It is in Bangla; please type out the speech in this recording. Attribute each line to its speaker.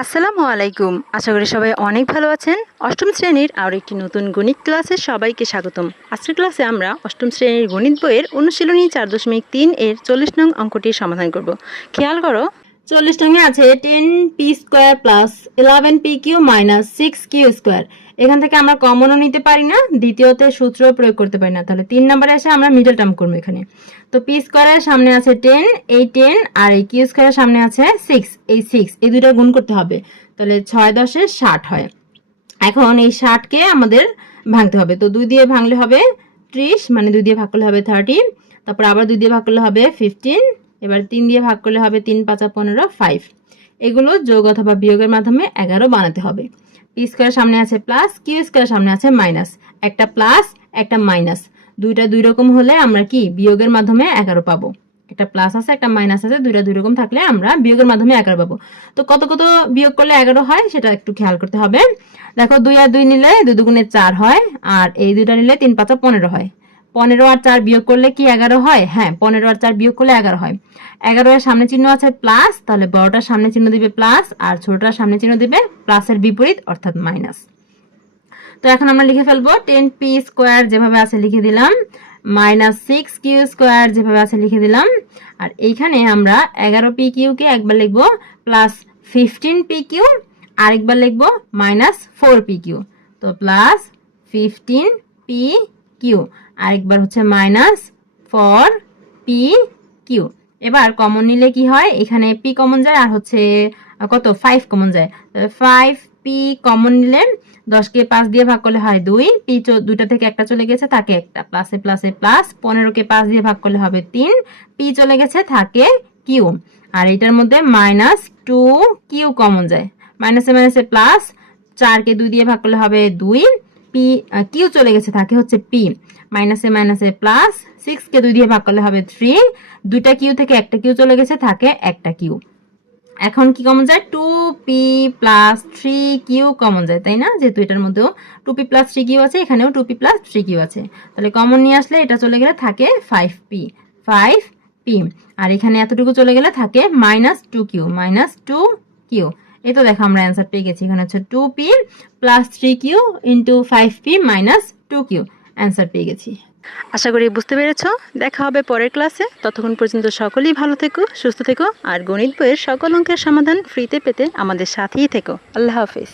Speaker 1: আসসালামু আলাইকুম। আশা করি সবাই অনেক ভালো আছেন। অষ্টম শ্রেণির আর একটি নতুন গণিত ক্লাসে সবাইকে স্বাগতম। আজকের ক্লাসে আমরা অষ্টম শ্রেণির গণিত বইয়ের অনুশীলনী চার দশমিক তিন এর চল্লিশ নং অঙ্কটির সমাধান করব। খেয়াল করো
Speaker 2: চল্লিশ নঙে আছে ten P square plus eleven P Q minus six Q square এখান থেকে আমরা কমনও নিতে পারি না, দ্বিতীয়তে সূত্র প্রয়োগ করতে পারি না। তাহলে তিন নম্বরে এসে আমরা মিডল টার্ম করব এখানে। তো পি স্কোয়ারের সামনে আছে টেন এই টেন আর এই কিউ স্কোয়ারের সামনে আছে সিক্স এই সিক্স এই দুইটা গুণ করতে হবে। তাহলে ছয় দশে ষাট হয়। এখন এই ষাটকে আমাদের ভাঙতে হবে। তো দুই দিয়ে ভাঙলে হবে ত্রিশ মানে দুই দিয়ে ভাগ করলে হবে থার্টি তারপর আবার দুই দিয়ে ভাগ করলে হবে ফিফটিন এবার তিন দিয়ে ভাগ করলে হবে তিন পাঁচা পনেরো ফাইভ এগুলো যোগ অথবা বিয়োগের মাধ্যমে এগারো বানাতে হবে। পি স্কোয়ারের সামনে আছে প্লাস কিউ স্কোয়ারের সামনে আছে মাইনাস একটা প্লাস একটা মাইনাস দুইটা দুই রকম হলে আমরা কি বিয়োগের মাধ্যমে এগারো পাবো। একটা প্লাস আছে, একটা মাইনাস আছে, দুইটা দুই রকম থাকলে আমরা বিয়োগের মাধ্যমে এগারো পাবো। তো কত কত বিয়োগ করলে এগারো হয় সেটা একটু খেয়াল করতে হবে। দেখো দুই আর দুই নিলে দুই দুগুণে চার হয়, আর এই দুইটা নিলে তিন পাঁচা পনেরো হয়। পনেরো আর চার বিয়োগ করলে কি এগারো হয়? হ্যাঁ পনেরো আর চার বিয়োগ করলে এগারো হয়। এগারো এর সামনে চিহ্ন আছে প্লাস তাহলে বড়টার সামনে চিহ্ন দিবে প্লাস আর ছোটটার সামনে চিহ্ন দিবে প্লাসের বিপরীত, অর্থাৎ মাইনাস তো এখন আমরা লিখে ফেলব টেন পি স্কোয়ার যেভাবে আছে লিখে দিলাম মাইনাস সিক্স কিউ স্কোয়ার যেভাবে আছে লিখে দিলাম, আর এইখানে আমরা এগারো পি কিউকে একবার লিখব প্লাস ফিফটিন পি কিউ, আরেকবার লিখব মাইনাস ফোর পি কিউ। তো প্লাস ফিফটিন পি কিউ আরেকবার হচ্ছে মাইনাস ফর পি কিউ এবার কমন নিলে কি হয়? এখানে পি কমন যায় আর হচ্ছে কত? ফাইভ কমন যায়। ফাইভ পি কমন নিলে দশকে পাঁচ দিয়ে ভাগ করলে হয় দুই। পি দুইটা থেকে একটা চলে গেছে, থাকে একটা। প্লাসে প্লাসে প্লাস পনেরোকে পাঁচ দিয়ে ভাগ করলে হবে তিন। পি চলে গেছে, থাকে কিউ আর এটার মধ্যে মাইনাস টু কিউ কমন যায়। মাইনাসে মাইনাসে প্লাস চারকে দুই দিয়ে ভাগ করলে হবে দুই। পি কিউ চলে গেছে, থাকে হচ্ছে পি। মাইনাসে মাইনাসে প্লাস সিক্স কে দুই দিয়ে ভাগ করলে হবে থ্রি। দুইটা কিউ থেকে একটা কিউ চলে গেছে, থাকে একটা কিউ। এখন কি কমন যায়? Two P plus three Q common যায়, তাই না? যেহেতু এটার মধ্যেও two P plus three Q আছে, এখানেও two P plus three Q আছে। তাহলে কমন নিয়ে আসলে এটা চলে গেলে থাকে ফাইভ পি ফাইভ পি। আর এখানে এতটুকু চলে গেলে থাকে minus two Q minus two Q. এই তো দেখো আমরা অ্যান্সার পেয়ে গেছি। এখানে হচ্ছে two P plus three Q into five P minus two Q answer পেয়ে গেছি।
Speaker 1: আশা করি বুঝতে পেরেছ। দেখা হবে পরের ক্লাসে ততক্ষণ পর্যন্ত সকলেই ভালো থেকো, সুস্থ থেকো, আর গণিত বইয়ের সকল অঙ্কের সমাধান ফ্রিতে পেতে আমাদের সাথেই থেকো। আল্লাহ হাফিজ।